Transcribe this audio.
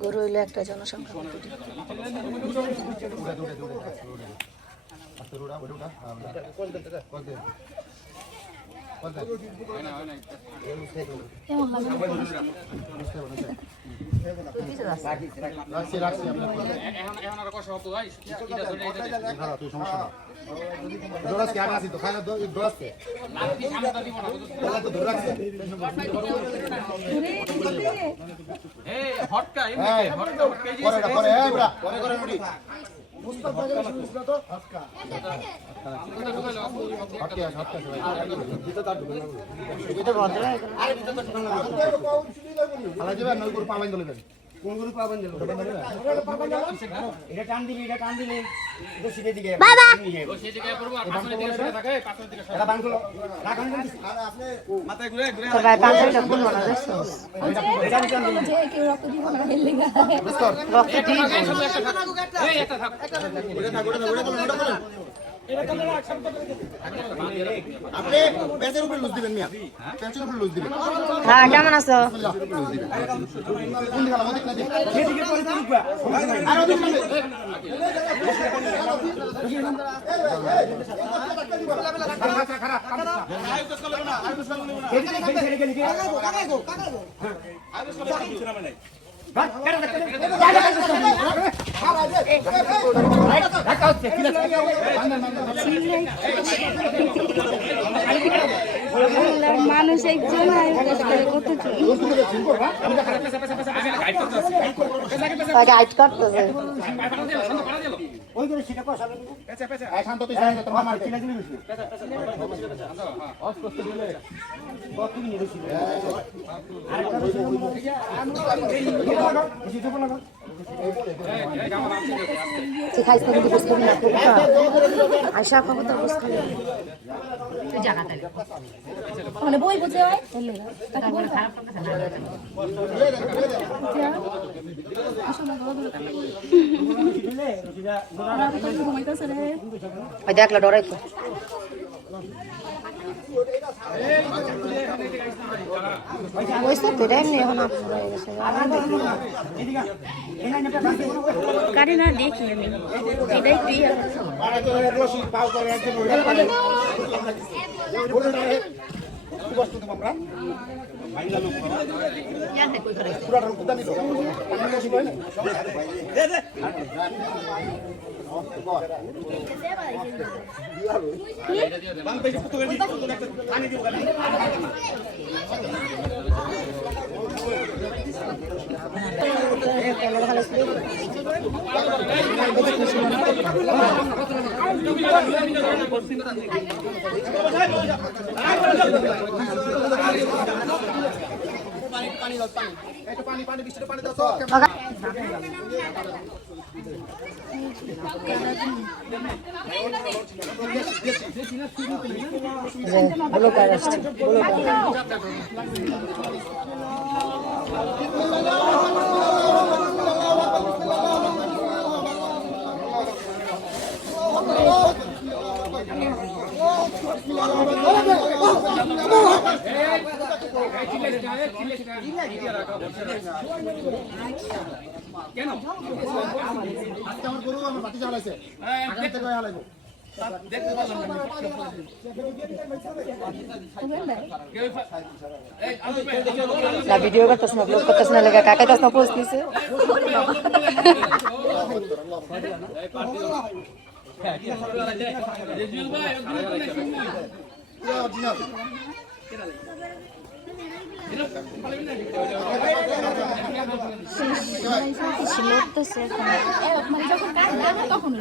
গরু হইলো একটা জনসংখ্যা কোন গরু পাবেন এটা টান দিবি এটা সিধে দিকে বাবা সেদিকে করব আর পাঁচের দিকে সরে থাকে পাঁচের দিকে এটা বানগুলো রাখান আর আপনি মাথায় ঘুরে ঘুরে তো ভাই পাঁচটা কোন মানা দেখছো এটা টান দিবি যে কি রক্ত দিব না হেলিগা রক্ত দিব এই একটা থাক ওটা থাক ওটা বলেন আপনি পেঁচের উপরে লুজ দিবেন মিয়া পেঁচের উপরে লুজ দিবেন হ্যাঁ কেমন আছো কোন দিকে আমাদের না দিই এদিকে পরে দিবা আর ওদিকে মানুষ একজন গাইড করতেছে ওই করে সেটা পয়সা লাগবে শান্ত তুই শান্ত তোর মামার কিলা দিবি অস্পষ্ট দিলে কত নিয়ে গেছিল আরেকটা বেশি দেব না ঠিক আছে কিন্তু বুঝতে না আয়শা কত বুঝতে তুই জায়গা তাই মানে বই বুঝে হয় তাহলে তাকে বল খারাপ কথা না ওই দেখলা ডরাই তো ওইসব তো এমনি এখন গাড়ি না দেখি আমি এটাই তুই কেন আজকে আমার গরু আমার বাতি জ্বালাইছে আগাম থেকে জ্বালাইবো দেখতে পারলাম না ভিডিও করতেছ না ব্লগ করতেছ না লাগা কাকা দস না পোস্ট দিছে তখন